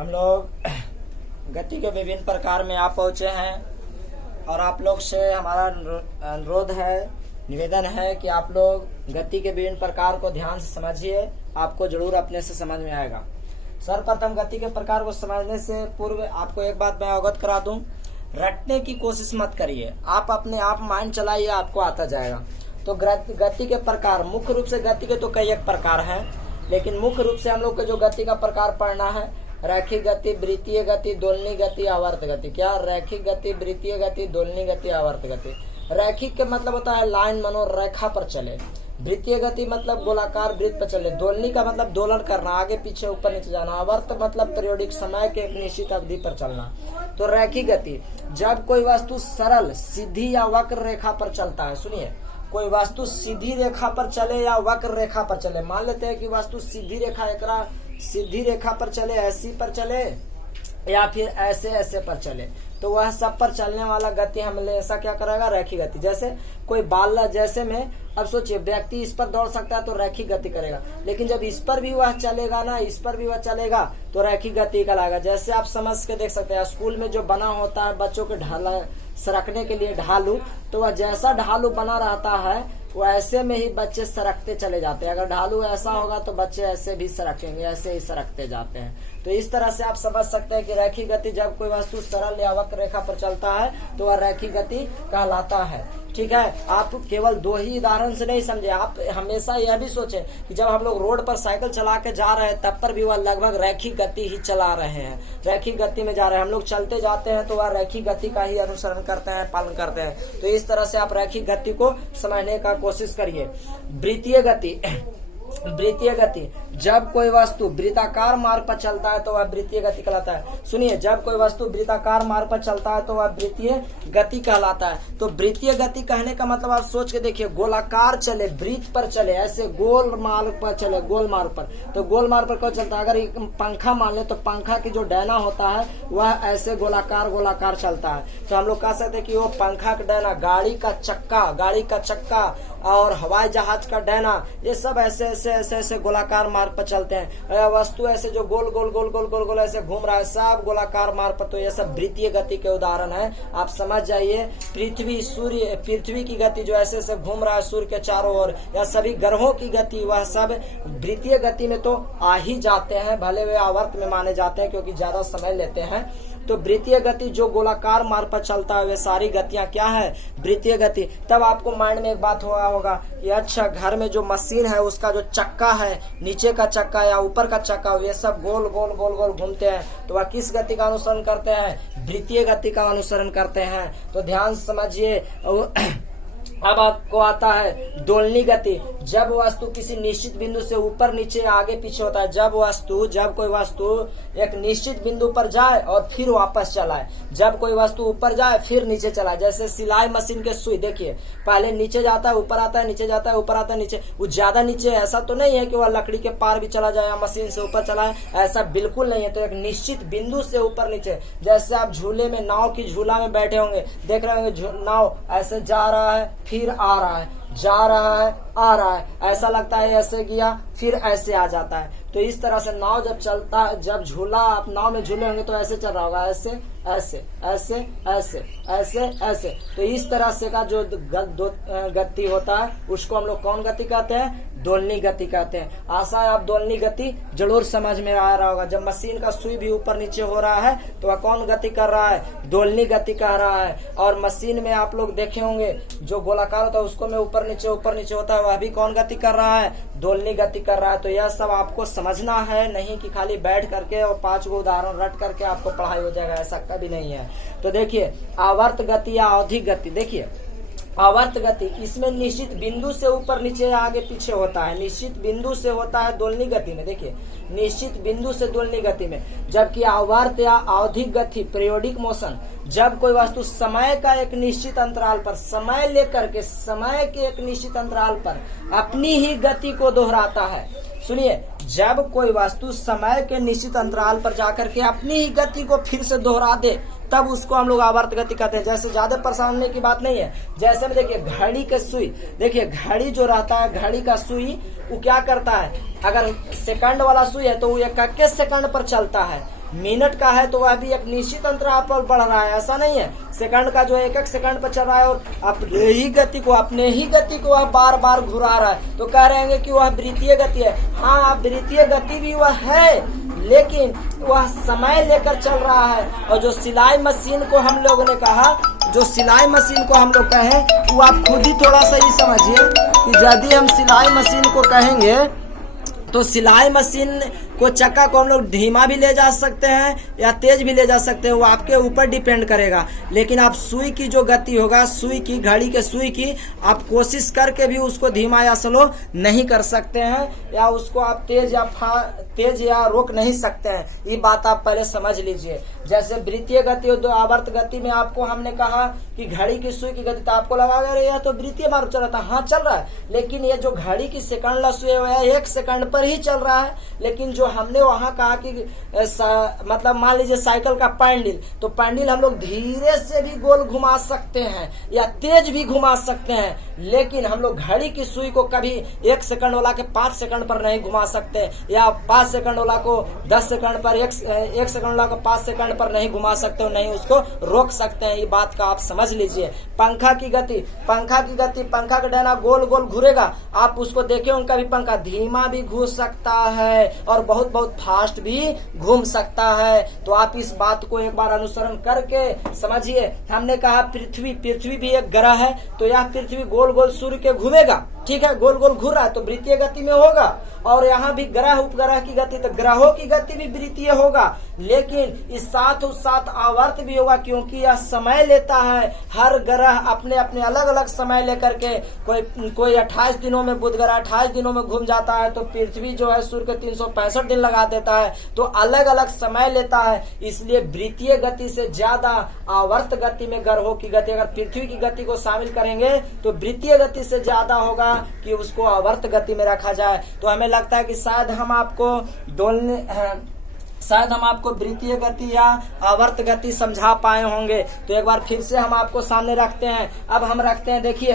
हम लोग गति के विभिन्न प्रकार में आप पहुंचे हैं और आप लोग से हमारा अनुरोध है, निवेदन है कि आप लोग गति के विभिन्न प्रकार को ध्यान से समझिए, आपको जरूर अपने से समझ में आएगा। सर्वप्रथम गति के प्रकार को समझने से पूर्व आपको एक बात मैं अवगत करा दूं, रटने की कोशिश मत करिए, आप अपने आप माइंड चलाइए, आपको आता जाएगा। तो गति के प्रकार, मुख्य रूप से गति के तो कई एक प्रकार हैं, लेकिन मुख्य रूप से हम लोग को जो गति का प्रकार पढ़ना है, रैखिक गति, वृत्तीय गति, दोलनी गति, आवर्त गति। क्या? रैखिक गति, वृत्तीय गति, दोलनी गति, आवर्त गति। रैखिक के मतलब होता है लाइन मानो रेखा पर चले, वृत्तीय गति मतलब गोलाकार वृत्त पर चले, दोलनी का मतलब दोलन करना, आगे पीछे ऊपर नीचे जाना, आवर्त मतलब पीरियोडिक समय के एक निश्चित अवधि पर चलना। तो रैखिक गति, जब कोई वस्तु सरल, सीधी या वक्र रेखा पर चलता है। सुनिए, कोई वस्तु सीधी रेखा पर चले या वक्र रेखा पर चले, मान लेते हैं कि वस्तु सीधी रेखा, एकरा सीधी रेखा पर चले, ऐसी पर चले या फिर ऐसे ऐसे पर चले, तो वह सब पर चलने वाला गति हमेशा क्या करेगा? रैखिक गति। जैसे कोई बाल, जैसे में अब सोचिए व्यक्ति इस पर दौड़ सकता है तो रैखिक गति करेगा, लेकिन जब इस पर भी वह चलेगा ना, इस पर भी वह चलेगा तो रैखिक गति कहलाएगा। जैसे आप समझ के देख सकते हैं, स्कूल में जो बना होता है बच्चों के ढाला सरकने के लिए ढालू, तो वह जैसा ढालू बना रहता है वो ऐसे में ही बच्चे सरकते चले जाते हैं। अगर ढालू ऐसा होगा तो बच्चे ऐसे भी सरकेंगे, ऐसे ही सरकते जाते हैं। तो इस तरह से आप समझ सकते हैं कि रैखिक गति, जब कोई वस्तु सरल या वक्र रेखा पर चलता है तो वह रैखिक गति कहलाता है। ठीक है, आप केवल दो ही उदाहरण से नहीं समझे, आप हमेशा यह भी सोचें कि जब हम लोग रोड पर साइकिल चला के जा रहे हैं तब पर भी वह लगभग रैखिक गति ही चला रहे हैं, रैखिक गति में जा रहे हैं। हम लोग चलते जाते हैं तो वह रैखिक गति का ही अनुसरण करते हैं, पालन करते हैं। तो इस तरह से आप रैखिक गति को समझने का कोशिश करिए। वृत्तीय गति, वृत्तीय गति, जब कोई वस्तु वृत्ताकार मार्ग पर चलता है तो वह वृत्तीय गति कहलाता है। सुनिए, जब कोई वस्तु वृत्ताकार मार्ग पर चलता है तो वह वृत्तीय गति कहलाता है। तो वृत्तीय गति कहने का मतलब आप सोच के देखिए, गोलाकार चले, वृत्त पर चले, ऐसे गोल मार्ग पर चले, गोल मार्ग पर। तो गोल मार्ग पर क्यों चलता है? अगर एक पंखा मान ले तो पंखा की जो डैना होता है वह ऐसे गोलाकार गोलाकार चलता है। तो हम लोग कह सकते हैं कि वो पंखा का डैना, गाड़ी का चक्का और हवाई जहाज का डैना, ये सब ऐसे ऐसे ऐसे ऐसे गोलाकार मार्ग पर चलते हैं। वस्तु ऐसे जो गोल गोल गोल गोल गोल गोल ऐसे घूम रहा है, सब गोलाकार मार्ग पर। तो ये सब वृत्तीय गति के उदाहरण है, आप समझ जाइए। पृथ्वी की गति जो ऐसे ऐसे घूम रहा है सूर्य के चारों ओर, या सभी ग्रहों की गति, वह सब वृत्तीय गति में तो आ ही जाते हैं, भले वे आवर्त में माने जाते हैं क्योंकि ज्यादा समय लेते हैं। तो वृत्तीय गति जो गोलाकार मार्ग पर चलता है वे सारी गतियां क्या है? वृत्तीय गति। तब आपको माइंड में एक बात हुआ होगा कि अच्छा, घर में जो मशीन है उसका जो चक्का है, नीचे का चक्का या ऊपर का चक्का, ये सब गोल गोल गोल गोल घूमते हैं, तो वह किस गति का अनुसरण करते हैं? वृत्तीय गति का अनुसरण करते हैं। तो ध्यान से समझिए। अब आपको आता है दोलनी गति, जब वस्तु किसी निश्चित बिंदु से ऊपर नीचे आगे पीछे होता है। जब कोई वस्तु एक निश्चित बिंदु पर जाए और फिर वापस चलाए, जब कोई वस्तु ऊपर जाए फिर नीचे चलाए। जैसे सिलाई मशीन के सुई, देखिए पहले नीचे जाता है, ऊपर आता है, नीचे जाता है, ऊपर आता है, नीचे। वो ज्यादा नीचे, ऐसा तो नहीं है कि वह लकड़ी के पार भी चला जाए या मशीन से ऊपर चलाए, ऐसा बिल्कुल नहीं है। तो एक निश्चित बिंदु से ऊपर नीचे, जैसे आप झूले में, नाव की झूला में बैठे होंगे, देख रहे होंगे नाव ऐसे जा रहा है फिर आ रहा है, जा रहा है आ रहा है, ऐसा लगता है ऐसे गया फिर ऐसे आ जाता है। तो इस तरह से नाव जब चलता, जब झूला आप नाव में झूले होंगे तो ऐसे चल रहा होगा, ऐसे ऐसे ऐसे ऐसे ऐसे ऐसे। तो इस तरह से का जो गति होता है उसको हम लोग कौन गति कहते हैं? दोलनी गति कहते हैं। आशा है आप दोलनी गति जरूर समझ में आ रहा होगा। जब मशीन का सुई भी ऊपर नीचे हो रहा है तो वह कौन गति कर रहा है? दोलनी गति कर रहा है। और मशीन में आप लोग देखे होंगे जो गोलाकार होता है उसको में ऊपर नीचे होता है, वह भी कौन गति कर रहा है? दोलनी गति कर रहा है। तो यह सब आपको समझना है, नहीं कि खाली बैठ करके और 5 गो उदाहरण रट करके आपको पढ़ाई हो जाएगा, ऐसा कभी नहीं है। तो देखिए आवर्त गति या आवधिक गति, देखिए आवर्त गति, इसमें निश्चित बिंदु से ऊपर नीचे आगे पीछे होता है, निश्चित बिंदु से होता है दोलनी गति में। देखिए निश्चित बिंदु से दोलनी गति में, जबकि आवर्त या आवधिक गति, पीरियोडिक मोशन, जब कोई वस्तु समय का एक निश्चित अंतराल पर, समय लेकर के समय के एक निश्चित अंतराल पर अपनी ही गति को दोहराता है। सुनिए, जब कोई वस्तु समय के निश्चित अंतराल पर जाकर के अपनी ही गति को फिर से दोहरा दे, तब उसको हम लोग आवर्त गति कहते हैं। जैसे ज्यादा परेशान होने की बात नहीं है। जैसे में देखिए घड़ी के सुई, देखिए घड़ी जो रहता है, घड़ी का सुई वो क्या करता है? अगर सेकंड वाला सुई है तो वो 1 सेकंड पर चलता है, मिनट का है तो वह भी एक निश्चित अंतराल पर बढ़ रहा है, ऐसा नहीं है। सेकंड का जो एक एक सेकंड पर चल रहा है और अपने ही गति को वह बार बार घुरा रहा है, तो कह रहे हैं कि वह वृत्तीय गति है। हाँ, वृत्तीय गति भी वह है, लेकिन वह समय लेकर चल रहा है। और जो सिलाई मशीन को हम लोगों ने कहा, जो सिलाई मशीन को हम लोग कहें, वो आप खुद ही थोड़ा सा ही समझिए कि यदि हम सिलाई मशीन को कहेंगे तो सिलाई मशीन को चक्का को हम लोग धीमा भी ले जा सकते हैं या तेज भी ले जा सकते हैं, वो आपके ऊपर डिपेंड करेगा। लेकिन आप सुई की जो गति होगा, सुई की, घड़ी के सुई की, आप कोशिश करके भी उसको धीमा या स्लो नहीं कर सकते हैं, या उसको आप तेज या रोक नहीं सकते हैं। ये बात आप पहले समझ लीजिए। जैसे वृत्तीय गति और आवर्त गति में आपको हमने कहा कि घड़ी की सुई की गति, तो आपको लगा अरे यह तो वृत्तीय मार्ग चल रहा था, हाँ चल रहा है, लेकिन ये जो घड़ी की सेकंड सुई है 1 सेकंड पर ही चल रहा है। लेकिन जो हमने वहां कहा कि मतलब मान लीजिए साइकिल का पैंडल, तो पैंडल हम लोग धीरे से भी गोल घुमा सकते हैं या तेज भी घुमा सकते हैं, लेकिन हम लोग घड़ी की सुई को कभी 1 सेकंड वाला के 5 सेकंड पर नहीं घुमा सकते, या 5 सेकंड वाला को 10 सेकंड पर 1 सेकंड वाला को 5 सेकंड पर नहीं घुमा सकते, नहीं उसको रोक सकते हैं। ये बात का आप समझ लीजिए। पंखा की गति, पंखा का डंडा गोल गोल घूरेगा, आप उसको देखे उनका भी पंखा धीमा भी घूम सकता है और बहुत फास्ट भी घूम सकता है। तो आप इस बात को एक बार अनुसरण करके समझिए। हमने कहा पृथ्वी भी एक ग्रह है, तो यह पृथ्वी गोल गोल सूर्य के घूमेगा, ठीक है, गोल गोल घूर रहा है तो वृत्तीय गति में होगा। और यहाँ भी ग्रह उपग्रह की गति, तो ग्रहों की गति भी वृत्तीय होगा, लेकिन इस साथ आवर्त भी होगा, क्योंकि यह समय लेता है। हर ग्रह अपने अपने अलग अलग समय लेकर के, कोई 28 दिनों में, बुध ग्रह 28 दिनों में घूम जाता है, तो पृथ्वी जो है सूर्य के 365 दिन लगा देता है, तो अलग अलग समय लेता है। इसलिए वृत्तीय गति से ज्यादा आवर्त गति में ग्रहों की गति, अगर पृथ्वी की गति को शामिल करेंगे तो वृत्तीय गति से ज्यादा होगा कि उसको आवर्त गति में रखा जाए। तो हमें लगता है कि शायद हम आपको वृत्तीय गति या आवर्त गति समझा पाए होंगे। तो एक बार फिर से हम आपको सामने रखते हैं। अब हम रखते हैं, देखिए,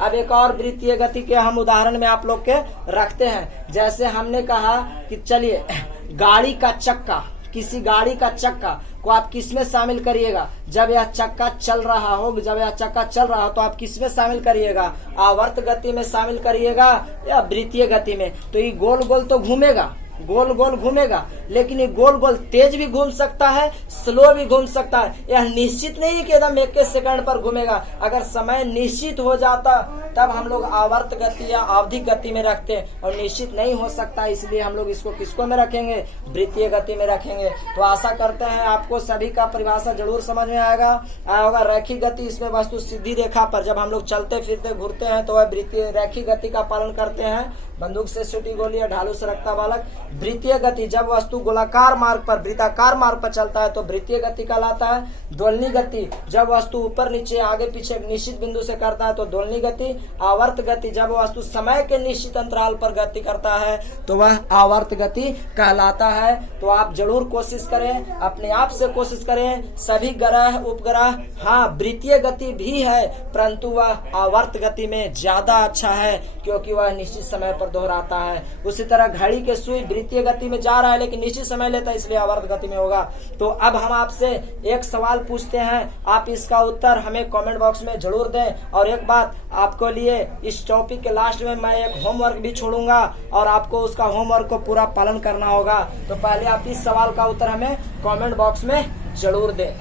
अब एक और वृत्तीय गति के हम उदाहरण में आप लोग के रखते हैं। जैसे हमने कहा कि चलिए गाड़ी का चक्का, किसी गाड़ी का चक्का को आप किसमें शामिल करिएगा? जब यह चक्का चल रहा हो, तो आप किसमें शामिल करिएगा? आवर्त गति में शामिल करिएगा या वृत्तीय गति में? तो ये गोल गोल तो घूमेगा, गोल गोल घूमेगा, लेकिन ये गोल गोल तेज भी घूम सकता है, स्लो भी घूम सकता है। यह निश्चित नहीं कि एकदम 1 सेकंड पर घूमेगा। अगर समय निश्चित हो जाता तब हम लोग आवर्त गति या आवधिक गति में रखते, और निश्चित नहीं हो सकता, इसलिए हम लोग इसको किसको में रखेंगे? वृत्तीय गति में रखेंगे। तो आशा करते हैं आपको सभी का परिभाषा जरूर समझ में आया होगा। रैखिक गति, इसमें वस्तु सीधी रेखा पर जब हम लोग चलते फिरते घूरते हैं तो वह वृत्तीय रैखिक गति का पालन करते हैं। बंदूक से छुटी गोली या ढालू से रखता बालक। वृत्तीय गति, जब वस्तु गोलाकार मार्ग पर, वृत्ताकार मार्ग पर चलता है तो वृत्तीय गति कहलाता है। दोलनी गति, जब वस्तु ऊपर नीचे आगे पीछे एक निश्चित बिंदु से करता है तो दोलनी गति। आवर्त गति, जब वस्तु समय के निश्चित अंतराल पर गति करता है तो वह आवर्त गति कहलाता है। तो आप जरूर कोशिश करें, अपने आप से कोशिश करें। सभी ग्रह उपग्रह, हाँ वृत्तीय गति भी है, परंतु वह आवर्त गति में ज्यादा अच्छा है, क्योंकि वह निश्चित समय पर दोहराता है। उसी तरह घड़ी के सुई वृत्तीय गति में जा रहा है लेकिन निश्चित समय लेता है, इसलिए आवर्त गति में होगा। तो अब हम आपसे एक सवाल पूछते हैं, आप इसका उत्तर हमें कमेंट बॉक्स में जरूर दें। और एक बात आपको लिए, इस टॉपिक के लास्ट में मैं एक होमवर्क भी छोड़ूंगा और आपको उसका होमवर्क को पूरा पालन करना होगा। तो पहले आप इस सवाल का उत्तर हमें कमेंट बॉक्स में जरूर दें।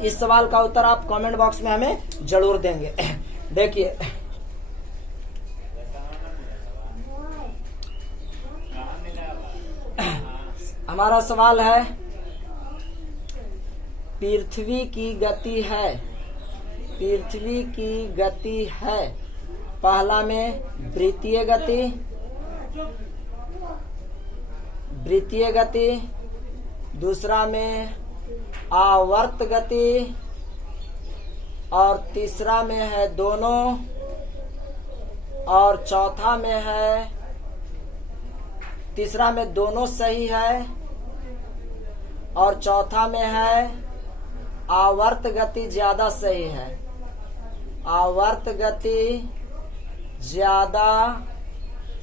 इस सवाल का उत्तर आप कमेंट बॉक्स में हमें जरूर देंगे। देखिए, हमारा सवाल है, पृथ्वी की गति है, पहला में वृत्तीय गति, दूसरा में आवर्त गति, और तीसरा में है दोनों, और चौथा में है, तीसरा में दोनों सही है, और चौथा में है आवर्त गति ज्यादा सही है। आवर्त गति ज्यादा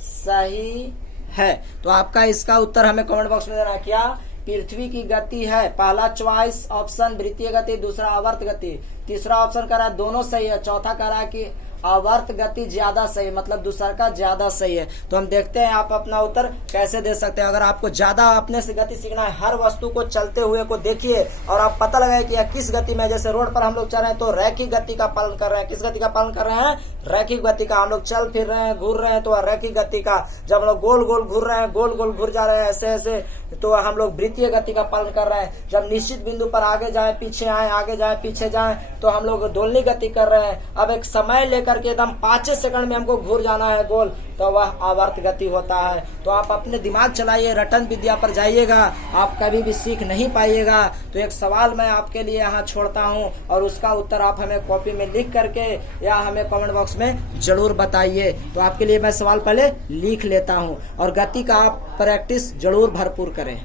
सही है। तो आपका इसका उत्तर हमें कमेंट बॉक्स में देना। क्या पृथ्वी की गति है, पहला चॉइस ऑप्शन वृत्तीय गति, दूसरा आवर्त गति, तीसरा ऑप्शन कह रहा है दोनों सही है, चौथा कह रहा है कि आवर्त गति ज्यादा सही, मतलब दूसरा का ज्यादा सही है। तो हम देखते हैं आप अपना उत्तर कैसे दे सकते हैं। अगर आपको ज्यादा अपने से गति सीखना है, हर वस्तु को चलते हुए को देखिए और आप पता लगाए कि यह किस गति में, जैसे रोड पर हम लोग चल रहे हैं तो रैखिक गति का पालन कर रहे हैं। किस गति का पालन कर रहे हैं? रैखिक गति का। हम लोग चल फिर रहे हैं, घूर रहे हैं तो रैखिक गति का। जब हम लोग गोल गोल घूर रहे हैं, गोल गोल घूर जा रहे हैं ऐसे ऐसे, तो हम लोग वृत्तीय गति का पालन कर रहे हैं। जब निश्चित बिंदु पर आगे जाए पीछे आए, आगे जाए पीछे जाए, तो हम लोग दोलनी गति कर रहे हैं। अब एक समय लेकर के एकदम 5 सेकंड में हमको घूर जाना है गोल, तो वह आवर्त गति होता है। तो आप अपने दिमाग चलाइए, रटन विद्या पर जाइएगा, आप कभी भी सीख नहीं पाइएगा। तो एक सवाल मैं आपके लिए यहाँ छोड़ता हूँ और उसका उत्तर आप हमें कॉपी में लिख करके या हमें कमेंट बॉक्स में जरूर बताइए। तो आपके लिए मैं सवाल पहले लिख लेता हूँ और गति का आप प्रैक्टिस जरूर भरपूर करें।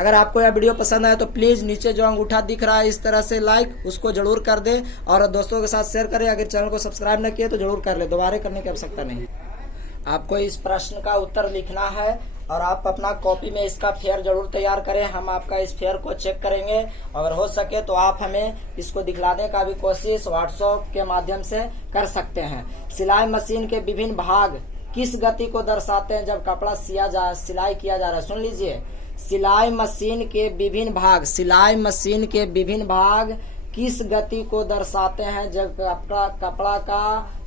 अगर आपको यह वीडियो पसंद आए तो प्लीज नीचे जो अंगूठा दिख रहा है इस तरह से लाइक उसको जरूर कर दे और दोस्तों के साथ शेयर करें। अगर चैनल को सब्सक्राइब न किए तो जरूर कर ले, दोबारा करने की आवश्यकता नहीं। आपको इस प्रश्न का उत्तर लिखना है और आप अपना कॉपी में इसका फेयर जरूर तैयार करें। हम आपका इस फेयर को चेक करेंगे। अगर हो सके तो आप हमें इसको दिखलाने का भी कोशिश व्हाट्सएप के माध्यम से कर सकते हैं। सिलाई मशीन के विभिन्न भाग किस गति को दर्शाते हैं जब कपड़ा सिलाई किया जा रहा है? सुन लीजिए, सिलाई मशीन के विभिन्न भाग, सिलाई मशीन के विभिन्न भाग किस गति को दर्शाते हैं जब कपड़ा का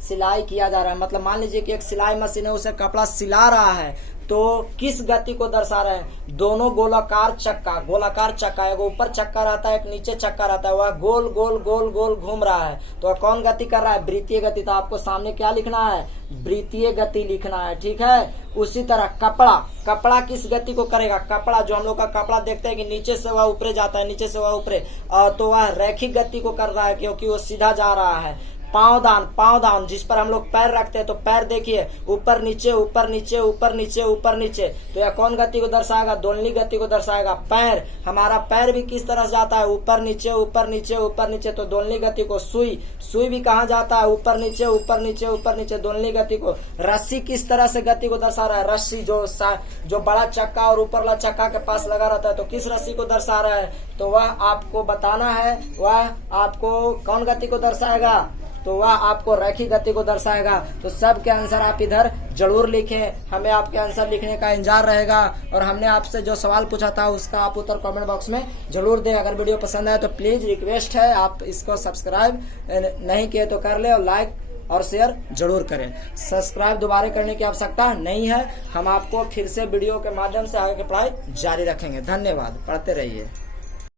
सिलाई किया जा रहा है? मतलब मान लीजिए कि एक सिलाई मशीन है, उसे कपड़ा सिला रहा है, तो किस गति को दर्शा रहे हैं? दोनों गोलाकार चक्का, एक ऊपर चक्का रहता है, एक नीचे चक्का रहता है, वह गोल गोल गोल गोल घूम रहा है, तो कौन गति कर रहा है? वृत्तीय गति। तो आपको सामने क्या लिखना है? वृत्तीय गति लिखना है, ठीक है। उसी तरह कपड़ा किस गति को करेगा? कपड़ा, जो हम लोग का कपड़ा देखते हैं कि नीचे से वह ऊपरे जाता है, नीचे से वह ऊपरे, तो वह रैखिक गति को कर रहा है क्योंकि वो सीधा जा रहा है। पावदान जिस पर हम लोग पैर रखते हैं, तो पैर देखिए ऊपर नीचे ऊपर नीचे ऊपर नीचे ऊपर नीचे, तो यह कौन गति को दर्शाएगा? दोलनी गति को दर्शाएगा। पैर, हमारा पैर भी किस तरह से जाता है? ऊपर नीचे ऊपर नीचे ऊपर नीचे, तो दोलनी गति को। सुई भी कहाँ जाता है? ऊपर नीचे ऊपर नीचे ऊपर नीचे, दोलनी गति को। रस्सी किस तरह से गति को दर्शा रहा है? रस्सी जो बड़ा चक्का और ऊपर वाला चक्का के पास लगा रहता है, तो किस रस्सी को दर्शा रहा है? तो वह आपको बताना है, वह आपको कौन गति को दर्शाएगा? तो वह आपको रैखिक गति को दर्शाएगा। तो सबके आंसर आप इधर जरूर लिखें, हमें आपके आंसर लिखने का इंतजार रहेगा। और हमने आपसे जो सवाल पूछा था उसका आप उत्तर कमेंट बॉक्स में जरूर दें। अगर वीडियो पसंद आए तो प्लीज रिक्वेस्ट है, आप इसको सब्सक्राइब नहीं किए तो कर ले और लाइक और शेयर जरूर करें। सब्सक्राइब दोबारा करने की आवश्यकता नहीं है। हम आपको फिर से वीडियो के माध्यम से आगे की पढ़ाई जारी रखेंगे। धन्यवाद, पढ़ते रहिए।